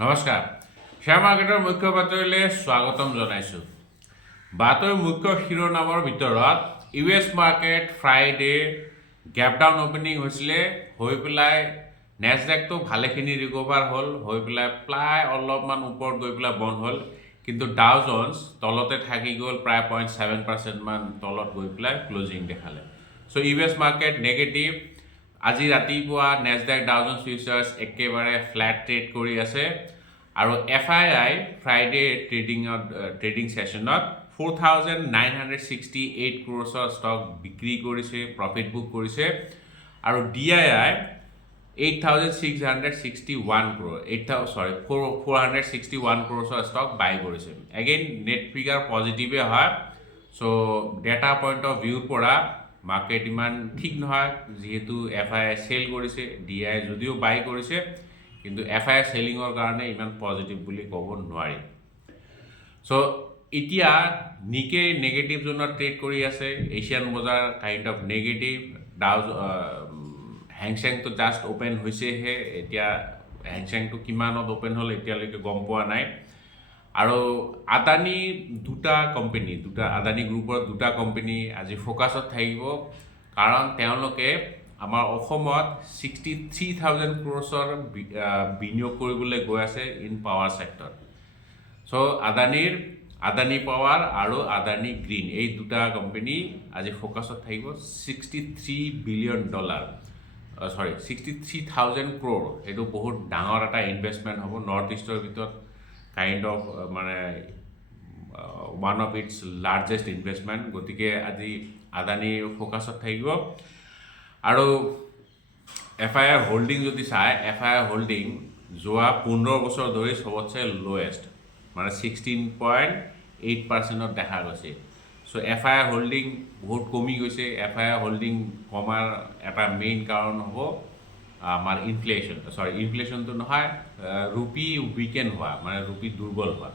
নমস্কাৰ শ্বেয়াৰ মাৰ্কেটৰ মুখ্য বাতৰিলৈ স্বাগতম জনাইছোঁ। বাতৰিৰ মুখ্য শিৰোনামৰ ভিতৰত US market Friday gap down opening হৈছিলে, হৈ পেলাই নেছডেকটো ভালেখিনি ৰিকভাৰ হ'ল, হৈ পেলাই প্ৰায় অলপমান ওপৰত গৈ পেলাই বন্ধ হ'ল, কিন্তু ডাও জন্স তলতে থাকি গ'ল, প্ৰায় 0.7% মান তলত গৈ পেলাই ক্লজিং দেখালে। চ' ইউএছ মাৰ্কেট নেগেটিভ। আজি ৰাতিপুৱা নেছডেক ডাও জন্স ফিউচাৰ্ছ একেবাৰে ফ্লেট ট্ৰেড কৰি আছে আৰু FII ফ্ৰাইডে ট্ৰেডিং ছেশ্যনত 4,968 ক্ৰ'ৰ্ছৰ ষ্টক বিক্ৰী কৰিছে, প্ৰফিট বুক কৰিছে আৰু DII 8,661 ক্ৰ'ৰ 461 ক্ৰ'ৰ্ছৰ ষ্টক বাই কৰিছে। এগেইন নেট ফিগাৰ পজিটিভে হয়। চ' ডেটা পইণ্ট অফ ভিউৰ পৰা মাৰ্কেট ইমান ঠিক নহয়, যিহেতু FII চেল কৰিছে, DII যদিও বাই কৰিছে, কিন্তু FII চেলিঙৰ কাৰণে ইমান পজিটিভ বুলি ক'ব নোৱাৰি। চ' এতিয়া নিকে নেগেটিভ জোনত ট্ৰেড কৰি আছে, এছিয়ান বজাৰ কাইণ্ড অফ নেগেটিভ, হেংচেংটো জাষ্ট অ'পেন হৈছেহে, এতিয়া হেংচেংটো কিমানত অ'পেন হ'ল এতিয়ালৈকে গম পোৱা নাই। আৰু আদানী আদানী গ্ৰুপৰ দুটা কোম্পানী আজি ফ'কাছত থাকিব, কাৰণ তেওঁলোকে আমাৰ অসমত 63,000 ক্ৰ'ৰ্ছৰ বিনিয়োগ কৰিবলৈ গৈ আছে in power sector. So' Adani power আৰু আদানী গ্ৰীণ এই দুটা কোম্পানী আজি ফ'কাছত থাকিব। $63,000 ক্ৰ'ৰ, সেইটো বহুত ডাঙৰ এটা ইনভেষ্টমেণ্ট হ'ব নৰ্থ ইষ্টৰ ভিতৰত, কাইণ্ড অফ মানে one of its largest investment. গতিকে আজি আদানী ফ'কাছত থাকিব। আৰু FII হোল্ডিং যদি চায়, FII হোল্ডিং যোৱা 15 বছৰ ধৰি চবতছে লৱেষ্ট, মানে 16.8% দেখা গৈছে। চ' FII হোল্ডিং বহুত কমি গৈছে। FII হোল্ডিং কমাৰ এটা মেইন কাৰণ হ'ব আমাৰ ইনফ্লেশ্যনটো নহয়, ৰুপি উইকেন হোৱা, মানে ৰুপি দুৰ্বল হোৱা।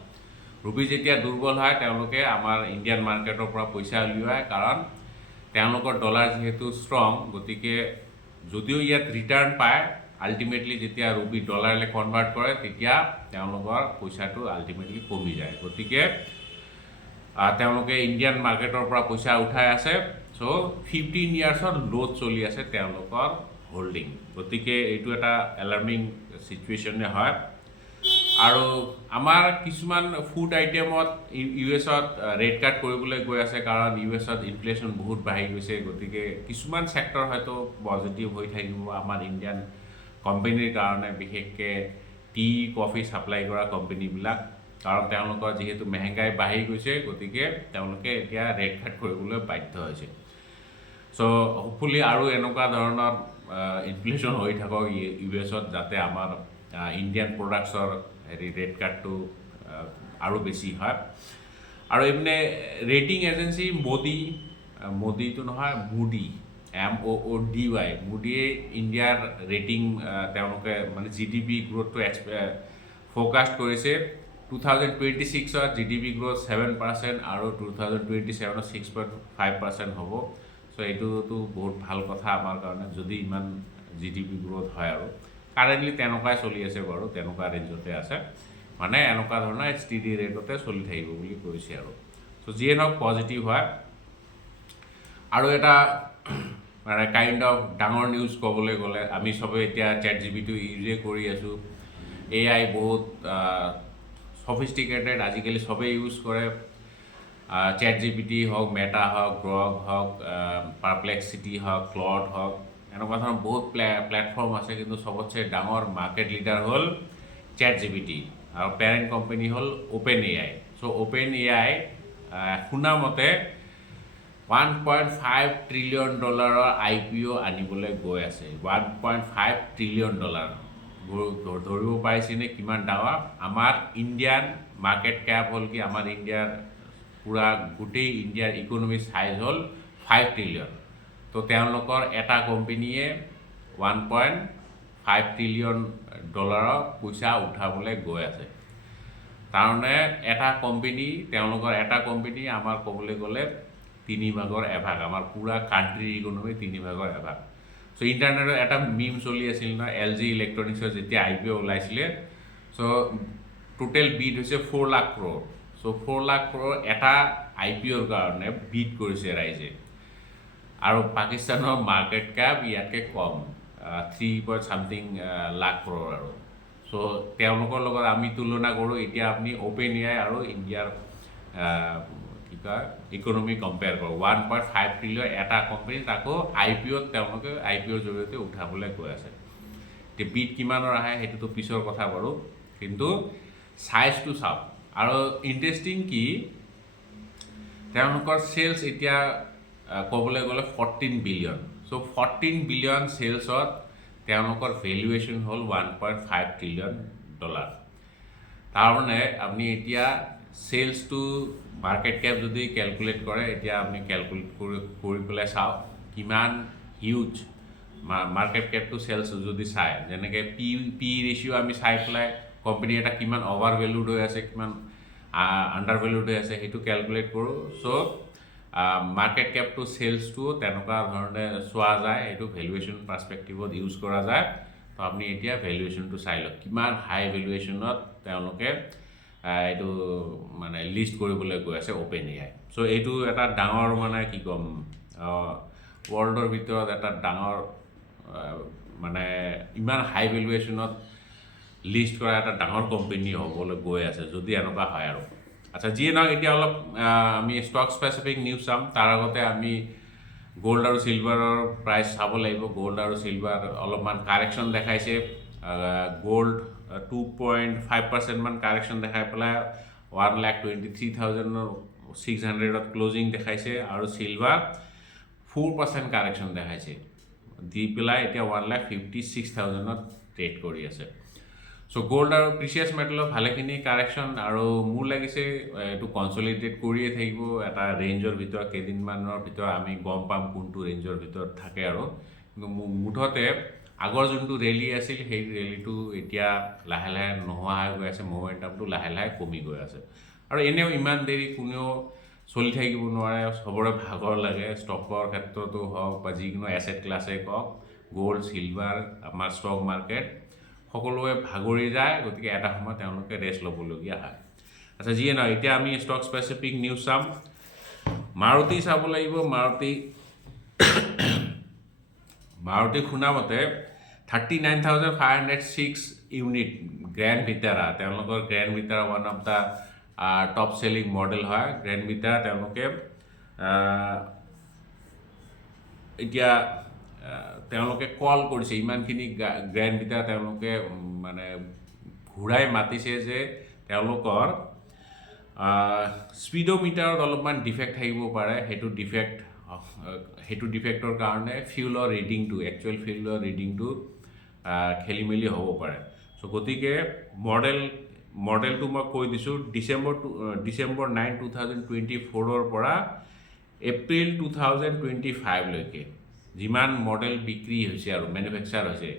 ৰুপি যেতিয়া দুৰ্বল হয়, তেওঁলোকে আমাৰ ইণ্ডিয়ান মাৰ্কেটৰ পৰা পইচা উলিয়ায়, কাৰণ তেওঁলোকৰ ডলাৰ যিহেতু ষ্ট্ৰং, গতিকে যদিও ইয়াত ৰিটাৰ্ণ পায়, আল্টিমেটলি যেতিয়া ৰুপি ডলাৰলৈ কনভাৰ্ট কৰে, তেতিয়া তেওঁলোকৰ পইচাটো আল্টিমেটলি কমি যায়। গতিকে তেওঁলোকে ইণ্ডিয়ান মাৰ্কেটৰ পৰা পইচা উঠাই আছে। চ' 15 ইয়াৰ্ছৰ ল'ত চলি আছে তেওঁলোকৰ হোল্ডিং। গতিকে এইটো এটা এলাৰ্মিং ছিটুৱেশ্যনে হয়। আৰু আমাৰ কিছুমান ফুড আইটেমত US-ত ৰেট কাট কৰিবলৈ গৈ আছে, কাৰণ US-ত ইনফ্লেশ্যন বহুত বাঢ়ি গৈছে। গতিকে কিছুমান ছেক্টৰ হয়তো পজিটিভ হৈ থাকিব আমাৰ ইণ্ডিয়ান কোম্পানীৰ কাৰণে, বিশেষকৈ টি কফি ছাপ্লাই কৰা কোম্পানীবিলাক, কাৰণ তেওঁলোকৰ যিহেতু মেহেংগাই বাঢ়ি গৈছে, গতিকে তেওঁলোকে এতিয়া ৰেট কাট কৰিবলৈ বাধ্য হৈছে। চ' হোপফুলি আৰু এনেকুৱা ধৰণৰ ইনফ্লেশ্যন হৈ থাকক US-ত, যাতে আমাৰ ইণ্ডিয়ান প্ৰডাক্টছৰ ৰেট কাটটো আৰু বেছি হয়। আৰু এইপিনে ৰেটিং এজেঞ্চি মুডীটো নহয়, MOODY, মুডীয়ে ইণ্ডিয়াৰ ৰেটিং তেওঁলোকে মানে GDP গ্ৰ'থটো ফ'কাষ্ট কৰিছে। 2026ত GDP গ্ৰ'থ 7% আৰু 2027ত 6.5% হ'ব। চ' এইটোতো বহুত ভাল কথা আমাৰ কাৰণে, যদি ইমান GDP গ্ৰ'থ হয়। আৰু কাৰেণ্টলি তেনেকুৱাই চলি আছে বাৰু, তেনেকুৱা ৰেঞ্জতে আছে, মানে এনেকুৱা ধৰণৰ ষ্টিডি ৰেটতে চলি থাকিব বুলি কৈছে। আৰু চ' যিয়ে নহওক পজিটিভ হয়। আৰু এটা মানে কাইণ্ড অফ ডাঙৰ নিউজ ক'বলৈ গ'লে, আমি চবেই এতিয়া ChatGPT ইউজে কৰি আছোঁ। AI বহুত ছফিষ্টিকেটেড, আজিকালি চবেই ইউজ কৰে। ChatGPT হওক, মেটা হওক, গ্ৰক হওক, পাৰপ্লেক্সিটি হওক, ক্লড হওক, এনেকুৱা ধৰণৰ বহুত প্লেটফৰ্ম আছে, কিন্তু চবতছে ডাঙৰ মাৰ্কেট লিডাৰ হ'ল ChatGPT আৰু পেৰেণ্ট কোম্পানী হ'ল OpenAI। চ' OpenAI শুনামতে $1.5 ট্ৰিলিয়ন IPO আনিবলৈ গৈ আছে। $1.5 ট্ৰিলিয়ন ধৰিব পাৰিছেনে কিমান ডাঙৰ? আমাৰ ইণ্ডিয়ান মাৰ্কেট কেপ হ'ল কি, আমাৰ ইণ্ডিয়াৰ পূৰা গোটেই ইণ্ডিয়াৰ ইকনমিক চাইজ হ'ল 5 ট্ৰিলিয়ন। তো তেওঁলোকৰ এটা কোম্পানীয়ে $1.5 ট্ৰিলিয়ন পইচা উঠাবলৈ গৈ আছে। তাৰমানে তেওঁলোকৰ এটা কোম্পানী আমাৰ ক'বলৈ গ'লে 3/1 আমাৰ পূৰা কাণ্ট্ৰিৰ ইকনমি 3/1। চ' ইণ্টাৰনেটত এটা মিম চলি আছিল নহয়, LG ইলেক্ট্ৰনিক্সৰ যেতিয়া IPO ওলাইছিলে, চ' টোটেল বিড হৈছে 4 লাখ ক্ৰ'ৰ। চ' 4 লাখ ক্ৰ'ৰ এটা IPOৰ কাৰণে বিড কৰিছে ৰাইজে। আৰু পাকিস্তানৰ মাৰ্কেট কেপ ইয়াতকৈ কম, 3 লাখ ক্ৰ'ৰ আৰু। চ' তেওঁলোকৰ লগত আমি তুলনা কৰোঁ, এতিয়া আপুনি OpenAI আৰু ইণ্ডিয়াৰ কি কয় ইকনমি কম্পেয়াৰ কৰোঁ। 1.5 ট্ৰিলিয়ন এটা কোম্পানী, তাকো তেওঁলোকে IPOৰ জৰিয়তে উঠাবলৈ গৈ আছে। এতিয়া বিট কিমানৰ আহে সেইটোতো পিছৰ কথা বাৰু, কিন্তু চাইজটো চাওক। আৰু ইণ্টাৰেষ্টিং কি, তেওঁলোকৰ চেলছ এতিয়া ক'বলৈ গ'লে 14 বিলিয়ন। চ' 14 বিলিয়ন চেলছত তেওঁলোকৰ ভেলুৱেশ্যন হ'ল $1.5 ট্ৰিলিয়ন। তাৰমানে আপুনি এতিয়া চেলছটো মাৰ্কেট কেপ যদি কেলকুলেট কৰে, এতিয়া আপুনি কেলকুলেট কৰি পেলাই চাওক কিমান হিউজ মাৰ্কেট কেপটো চেলছ যদি চায়, যেনেকৈ পি ৰেচিঅ' আমি চাই পেলাই কোম্পানী এটা কিমান অভাৰ ভেলুড হৈ আছে, কিমান আণ্ডাৰ ভেলুড হৈ আছে, সেইটো কেলকুলেট কৰোঁ। চ' মাৰ্কেট কেপটো চেলছটো তেনেকুৱা ধৰণে চোৱা যায়, এইটো ভেলুৱেশ্যন পাৰ্চপেক্টিভত ইউজ কৰা যায়। তো আপুনি এতিয়া ভেলুৱেশ্যনটো চাই লওক, কিমান হাই ভেলুৱেশ্যনত তেওঁলোকে এইটো মানে লিষ্ট কৰিবলৈ গৈ আছে OpenAI। চ' এইটো এটা ডাঙৰ মানে কি ক'ম, ৱৰ্ল্ডৰ ভিতৰত এটা ডাঙৰ মানে ইমান হাই ভেলুৱেশ্যনত লিষ্ট কৰা এটা ডাঙৰ কোম্পানী হ'বলৈ গৈ আছে, যদি এনেকুৱা হয় আৰু। আচ্ছা, যিয়ে নহওক, এতিয়া অলপ আমি ষ্টক স্পেচিফিক নিউজ চাম। তাৰ আগতে আমি গ'ল্ড আৰু চিলভাৰৰ প্ৰাইচ চাব লাগিব। গ'ল্ড আৰু চিলভাৰ অলপমান কাৰেকশ্যন দেখাইছে। গ'ল্ড 2.5% মান কাৰেকশ্যন দেখাই পেলাই 1,23,600ত ক্লজিং দেখাইছে। আৰু চিলভাৰ 4% কাৰেকশ্যন দেখাইছে, দি পেলাই এতিয়া 1,56,000ত ট্ৰেড কৰি আছে। চ' গ'ল্ড আৰু প্ৰিচিয়াছ মেটেলৰ ভালেখিনি কাৰেকশ্যন, আৰু মোৰ লাগিছে এইটো কনচলিডেট কৰিয়ে থাকিব এটা ৰেঞ্জৰ ভিতৰত। কেইদিনমানৰ ভিতৰত আমি গম পাম কোনটো ৰেঞ্জৰ ভিতৰত থাকে আৰু। কিন্তু মুঠতে আগৰ যোনটো ৰেলী আছিল, সেই ৰেলীটো এতিয়া লাহে লাহে নোহোৱা হৈ গৈ আছে, মমেণ্টামটো লাহে লাহে কমি গৈ আছে। আৰু এনেও ইমান দেৰি কোনেও চলি থাকিব নোৱাৰে, চবৰে ভাগৰ লাগে। ষ্টকৰ ক্ষেত্ৰতো হওক বা যিকোনো এছেট ক্লাছেই হওক, গ'ল্ড, চিলভাৰ, আমাৰ ষ্টক মাৰ্কেট সকলোৱে ভাগৰি যায়। গতিকে এটা সময়ত তেওঁলোকে ৰেষ্ট ল'বলগীয়া হয়। আচ্ছা, যিয়ে নহয়, এতিয়া আমি ষ্টক স্পেচিফিক নিউজ চাম। মাৰুতি চাব লাগিব। মাৰুতি শুনামতে 39,506 ইউনিট গ্ৰেণ্ড ভিটাৰা, তেওঁলোকৰ grand ভিটাৰা one of the top selling model হয়। গ্ৰেণ্ড ভিটাৰা তেওঁলোকে এতিয়া তেওঁলোকে কল কৰিছে, ইমানখিনি গ্ৰেণ্ড ভিটাৰা তেওঁলোকে মানে ঘূৰাই মাতিছে যে তেওঁলোকৰ স্পীডোমিটাৰত অলপমান ডিফেক্ট থাকিব পাৰে। সেইটো ডিফেক্টৰ কাৰণে ফিউলৰ ৰিডিংটো, একচুৱেল ফিউলৰ ৰিডিংটো খেলি মেলি হ'ব পাৰে। চ' গতিকে মডেলটো মই কৈ দিছোঁ, ডিচেম্বৰ 9, 2024 পৰা এপ্ৰিল 2025লৈকে যিমান মডেল বিক্ৰী হৈছে আৰু মেনুফেকচাৰ হৈছে,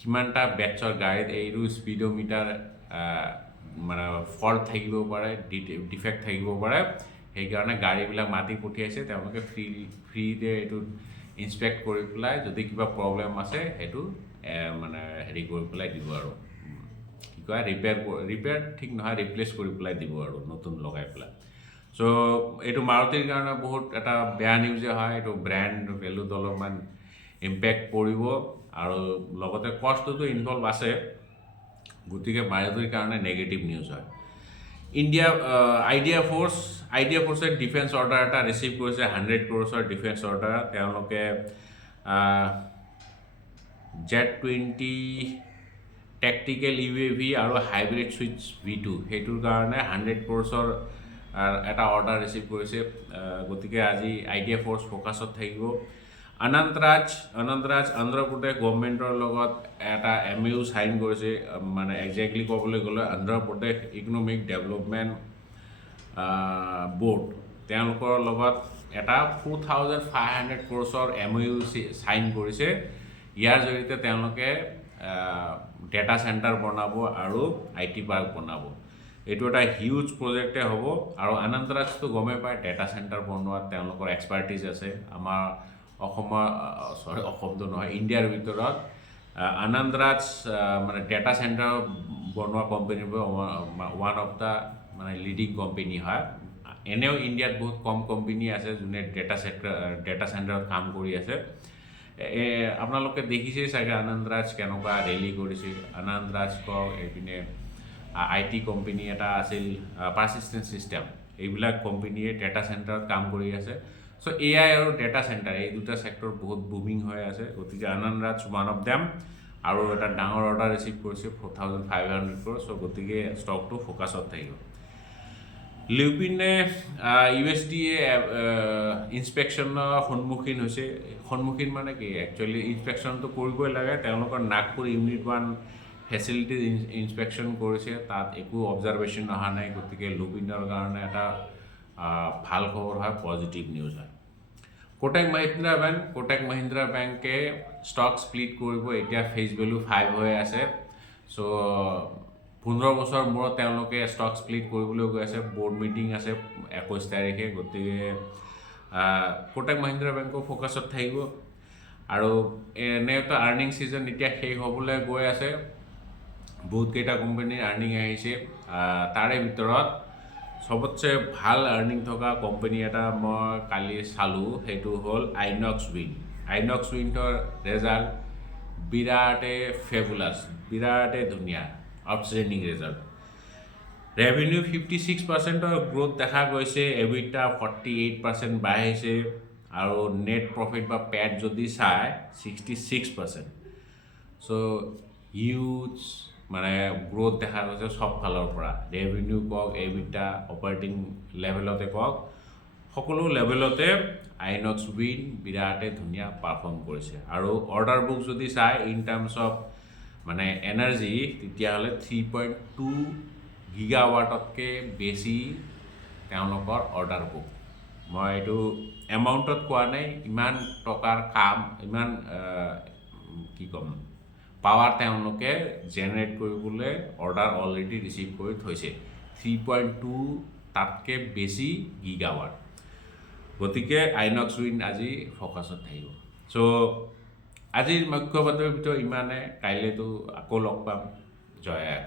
সিমানটা বেটছৰ গাড়ীত এইটো স্পীডোমিটাৰ মানে ফল্ট থাকিব পাৰে, ডিফেক্ট থাকিব পাৰে। সেইকাৰণে গাড়ীবিলাক মাতি পঠিয়াইছে, তেওঁলোকে ফ্ৰীতে এইটো ইনস্পেক্ট কৰি পেলাই যদি কিবা প্ৰব্লেম আছে সেইটো মানে হেৰি কৰি পেলাই দিব আৰু কি কয়, ৰিপেয়াৰ ঠিক নহয়, ৰিপ্লেচ কৰি পেলাই দিব আৰু নতুন লগাই পেলাই। চ' এইটো মাৰুতিৰ কাৰণে বহুত এটা বেয়া নিউজে হয়। এইটো ব্ৰেণ্ড ভেলুত অলপমান ইম্পেক্ট পৰিব, আৰু লগতে কষ্টটো ইনভলভ আছে। গতিকে মাৰুতিৰ কাৰণে নেগেটিভ নিউজ হয়। আইডিয়া ফ'ৰ্চে ডিফেন্স অৰ্ডাৰ এটা ৰিচিভ কৰিছে, 100 crores ডিফেন্স অৰ্ডাৰ। তেওঁলোকে Z20 টেকটিকেল UAV আৰু হাইব্ৰিড ছুইচ V2 সেইটোৰ কাৰণে 100 crores এটা অৰ্ডাৰ ৰিচিভ কৰিছে। গতিকে আজি আইডিয়া ফ'ৰ্চ ফ'কাছত থাকিব। অনন্তৰাজ অন্ধ্ৰপ্ৰদেশ গভৰ্ণমেণ্টৰ লগত এটা MOU চাইন কৰিছে। মানে একজেক্টলি ক'বলৈ গ'লে অন্ধ্ৰপ্ৰদেশ ইকনমিক ডেভেলপমেণ্ট বোৰ্ড, তেওঁলোকৰ লগত এটা 4,500 crores MOU চাইন কৰিছে। ইয়াৰ জৰিয়তে তেওঁলোকে ডেটা চেণ্টাৰ বনাব আৰু IT পাৰ্ক বনাব। এইটো এটা হিউজ প্ৰজেক্টে হ'ব। আৰু অনন্তৰাজটো গমেই পায়, ডেটা চেণ্টাৰ বনোৱাত তেওঁলোকৰ এক্সপাৰ্টিজ আছে। আমাৰ অসমতো নহয়, ইণ্ডিয়াৰ ভিতৰত অনন্তৰাজ মানে ডেটা চেণ্টাৰ বনোৱা কোম্পানীৰ ওৱান অফ দ্য মানে লিডিং কোম্পানী হয় এনেও ইণ্ডিয়াত বহুত কম কোম্পানী আছে যোনে ডেটা চেণ্টাৰত কাম কৰি আছে আপোনালোকে দেখিছেই চাগে আনন্দৰাজ কেনেকুৱা ৰেলী কৰিছিল আনন্দৰাজ কওক এইপিনে IT কোম্পানী এটা আছিল পাৰ্চিষ্টেণ্ট ছিষ্টেম এইবিলাক কোম্পানীয়ে ডেটা চেণ্টাৰত কাম কৰি আছে চ' AI আৰু ডেটা চেণ্টাৰ এই দুটা ছেক্টৰ বহুত বুমিং হৈ আছে গতিকে আনন্দৰাজ ওৱান অফ দেম আৰু এটা ডাঙৰ অৰ্ডাৰ ৰিচিভ কৰিছে 4,500 crore চ' গতিকে ষ্টকটো ফ'কাছত থাকিব লিউপিনে USDA ইনস্পেকশ্যনৰ সন্মুখীন মানে কি একচুৱেলি ইনস্পেকশ্যনটো কৰিবই লাগে তেওঁলোকৰ নাগপুৰ ইউনিট 1 ফেচিলিটি ইনস্পেকশ্যন কৰিছে তাত একো অবজাৰভেশ্যন অহা নাই গতিকে লুপিনৰ কাৰণে এটা ভাল খবৰ হয় পজিটিভ নিউজ হয় কোটাক মহিন্দ্ৰা বেংকে ষ্টক স্প্লিট কৰিব এতিয়া ফেচ ভেলু 5 হৈ আছে চ' 15 বছৰ মূৰত তেওঁলোকে ষ্টক স্প্লিট কৰিবলৈ গৈ আছে বোৰ্ড মিটিং আছে 21 তাৰিখে গতিকে কোটাক মহিন্দ্ৰা বেংকৰ ফ'কাছত থাকিব আৰু এনেতো আৰ্নিং ছিজন এতিয়া শেষ হ'বলৈ গৈ আছে বহুতকেইটা কোম্পানীৰ আৰ্নিং আহিছে তাৰে ভিতৰত সবতছে ভাল আৰ্নিং থকা কোম্পানী এটা মই কালি চালোঁ সেইটো হ'ল আইনক্স উইণ্ডৰ ৰেজাল্ট বিৰাটে ফেবুলাছ বিৰাটে ধুনীয়া আউটষ্টেণ্ডিং ৰেজাল্ট ৰেভিনিউ 56%ৰ গ্ৰোথ দেখা গৈছে EBITDA 48% বাঢ়িছে আৰু নেট প্ৰফিট বা পেট যদি চাই 66% চ' হিউজ মানে গ্ৰোথ দেখা গৈছে সব ফালৰ পৰা ৰেভিনিউ কওক EBITDA অপাৰেটিং লেভেলতে কওক সকলো লেভেলতে আইনক্স উইণ্ড বিৰাটে ধুনীয়া পাৰফৰ্ম কৰিছে আৰু অৰ্ডাৰ বুক যদি চাই ইন টাৰ্মছ অফ মানে এনাৰ্জি তেতিয়াহ'লে 3.2 গিগাৱাটতকৈ বেছি তেওঁলোকৰ অৰ্ডাৰ বুক মই এইটো এমাউণ্টত কোৱা নাই ইমান টকাৰ কাম ইমান কি ক'ম পাৱাৰ তেওঁলোকে জেনেৰেট কৰিবলৈ অৰ্ডাৰ অলৰেডি ৰিচিভ কৰি থৈছে 3.2 তাতকৈ বেছি গিগাৱাট গতিকে আইনক্স উইণ্ড আজি ফ'কাছত থাকিব চ' আজিৰ মুখ্য বাতৰিৰ ভিতৰত ইমানে কাইলৈতো আকৌ লগ পাম জয় আই